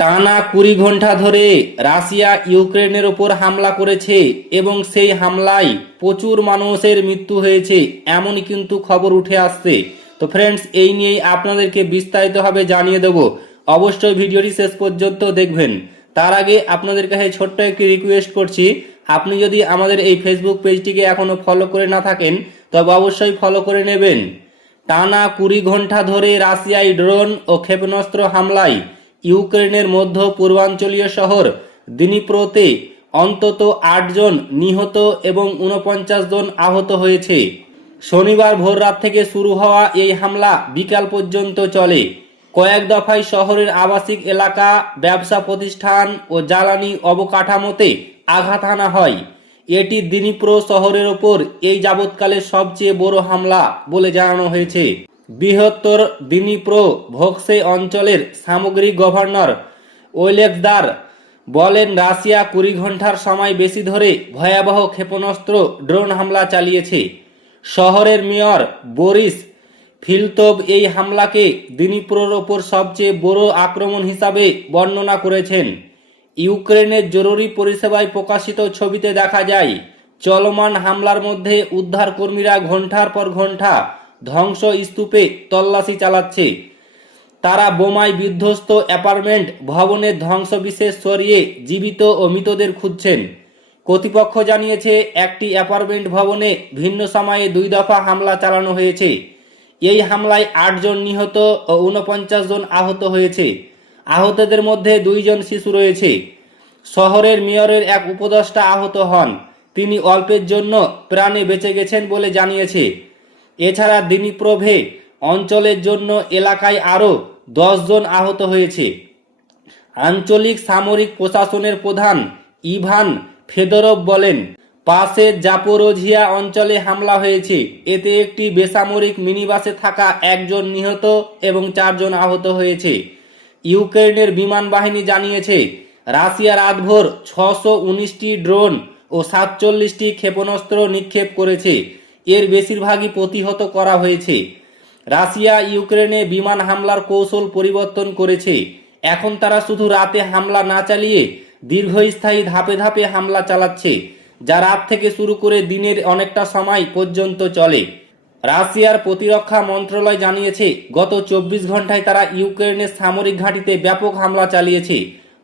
টানা ২০ ঘন্টা ধরে রাশিয়া ইউক্রেনের ওপর হামলা করেছে এবং সেই হামলায় প্রচুর মানুষের মৃত্যু হয়েছে এমনই কিন্তু খবর উঠে আসছে। তো ফ্রেন্ডস, এই নিয়েই আপনাদেরকে বিস্তারিতভাবে জানিয়ে দেব। অবশ্যই ভিডিওটি শেষ পর্যন্ত দেখবেন। তার আগে আপনাদের কাছে ছোট্ট একটি রিকোয়েস্ট করছি, আপনি যদি আমাদের এই ফেসবুক পেজটিকে এখনও ফলো করে না থাকেন তবে অবশ্যই ফলো করে নেবেন। টানা ২০ ঘন্টা ধরে রাশিয়ায় ড্রোন ও ক্ষেপণাস্ত্র হামলায় ইউক্রেনের মধ্য পূর্বাঞ্চলীয় শহর দিনিপ্রোতে অন্তত ৮ জন নিহত এবং ৪৯ জন আহত হয়েছে। শনিবার ভোররাত থেকে শুরু হওয়া এই হামলা বিকাল পর্যন্ত চলে। কয়েক দফায় শহরের আবাসিক এলাকা, ব্যবসা প্রতিষ্ঠান ও জ্বালানি অবকাঠামোতে আঘাত হানা হয়। এটি দিনিপ্রো শহরের ওপর এই যাবৎকালের সবচেয়ে বড় হামলা বলে জানানো হয়েছে। বৃহত্তর দিনিপ্রো ভোক্সে অঞ্চলের সামগ্রিক গভর্নর ওলেক্সদার বলেন, রাশিয়া ২০ ঘন্টার সময় বেশি ধরে ভয়াবহ ক্ষেপণাস্ত্র ড্রোন হামলা চালিয়েছে। শহরের মেয়র বরিস ফিলতোভ এই হামলাকে দিনিপ্রোর ওপর সবচেয়ে বড় আক্রমণ হিসাবে বর্ণনা করেছেন। ইউক্রেনের জরুরি পরিষেবায় প্রকাশিত ছবিতে দেখা যায়, চলমান হামলার মধ্যে উদ্ধারকর্মীরা ঘণ্টার পর ঘণ্টা ধ্বংসস্তূপে তল্লাশি চালাচ্ছে। তারা বোমায় বিধ্বস্ত অ্যাপার্টমেন্ট ভবনের ধ্বংসবিশেষ সরিয়ে জীবিত ও মৃতদের খুঁজছেন। কর্তৃপক্ষ জানিয়েছে, একটি অ্যাপার্টমেন্ট ভবনে ভিন্ন সময়ে ২ দফা হামলা চালানো হয়েছে। এই হামলায় ৮ জন নিহত ও ৪৯ জন আহত হয়েছে। আহতদের মধ্যে ২ জন শিশু রয়েছে। শহরের মেয়রের এক উপদেষ্টা আহত হন, তিনি অল্পের জন্য প্রাণে বেঁচে গেছেন বলে জানিয়েছে। এছাড়া দিনিপ্রোভে অঞ্চলের জন্য এলাকায় আরও ১০ জন আহত হয়েছে। আঞ্চলিক সামরিক প্রশাসনের প্রধান ইভান ফেদরভ বলেন, পাশের জাপোরোঝিয়া অঞ্চলে হামলা হয়েছে। এতে একটি বেসামরিক মিনিবাসে থাকা ১ জন নিহত এবং ৪ জন আহত হয়েছে। ইউক্রেনের বিমান বাহিনী জানিয়েছে, রাশিয়া রাতভর ৬১৯টি ড্রোন ও ৪৭টি ক্ষেপণাস্ত্র নিক্ষেপ করেছে। এর বেশিরভাগই প্রতিহত করা হয়েছে। রাশিয়া ইউক্রেনে বিমান হামলার কৌশল পরিবর্তন করেছে। এখন তারা শুধু রাতে হামলা না চালিয়ে দীর্ঘস্থায়ী ধাপে ধাপে হামলা চালাচ্ছে, যা রাত থেকে শুরু করে দিনের অনেকটা সময় পর্যন্ত চলে। রাশিয়ার প্রতিরক্ষা মন্ত্রণালয় জানিয়েছে, গত ২৪ ঘন্টায় তারা ইউক্রেনের সামরিক ঘাঁটিতে ব্যাপক হামলা চালিয়েছে।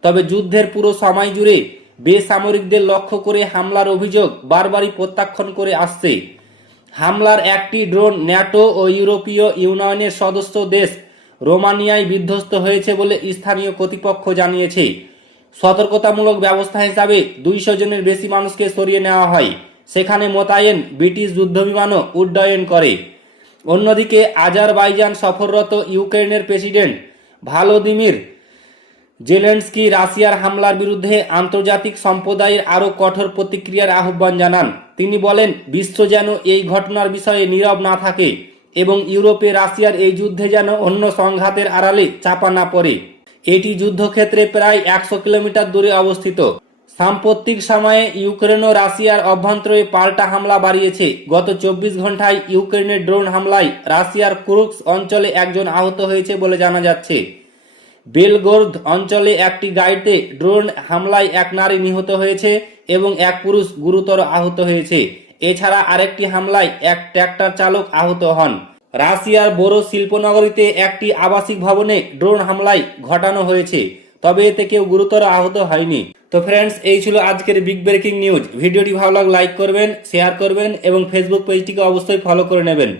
তবে যুদ্ধের পুরো সময় জুড়ে বেসামরিকদের লক্ষ্য করে হামলার অভিযোগ বারবারই প্রত্যাখ্যান করে আসছে। হামলার একটি ড্রোন ন্যাটো ও ইউরোপীয় ইউনিয়নের সদস্য দেশ রোমানিয়ায় বিধ্বস্ত হয়েছে বলে স্থানীয় কর্তৃপক্ষ জানিয়েছে। সতর্কতামূলক ব্যবস্থা হিসাবে ২০০ জনের বেশি মানুষকে সরিয়ে নেওয়া হয়। সেখানে মোতায়েন ব্রিটিশ যুদ্ধবিমানও উড্ডয়ন করে। অন্যদিকে আজারবাইজান সফররত ইউক্রেনের প্রেসিডেন্ট ভলোদিমির জেলেনস্কি রাশিয়ার হামলার বিরুদ্ধে আন্তর্জাতিক সম্প্রদায়ের আরও কঠোর প্রতিক্রিয়ার আহ্বান জানান। তিনি বলেন, বিশ্ব যেন এই ঘটনার বিষয়ে নীরব না থাকে এবং ইউরোপে রাশিয়ার এই যুদ্ধে যেন অন্য সংঘাতের আড়ালে চাপা না পড়ে। এটি যুদ্ধক্ষেত্রে প্রায় ১০০ কিলোমিটার দূরে অবস্থিত। সাম্প্রতিক সময়ে ইউক্রেন ও রাশিয়ার অভ্যন্তরে পাল্টা হামলা বাড়িয়েছে। গত ২৪ ঘন্টায় ইউক্রেনের ড্রোন হামলায় রাশিয়ার কুর্স্ক অঞ্চলে ১ জন আহত হয়েছে বলে জানা যাচ্ছে। বেলগোরদ অঞ্চলে একটি গাড়িতে ড্রোন হামলায় ১ নারী নিহত হয়েছে এবং ১ পুরুষ গুরুতর আহত হয়েছে। এছাড়া আরেকটি হামলায় ১ ট্র্যাক্টর চালক আহত হন। রাশিয়ার বড় শিল্পনগরীতে একটি আবাসিক ভবনে ড্রোন হামলায় ঘটানো হয়েছে, তবে এতে কেউ গুরুতর আহত হয়নি। তো ফ্রেন্ডস, এই ছিল আজকের বিগ ব্রেকিং নিউজ। ভিডিওটি ভালো লাগলে লাইক করবেন, শেয়ার করবেন এবং ফেসবুক পেজটিকে অবশ্যই ফলো করে নেবেন।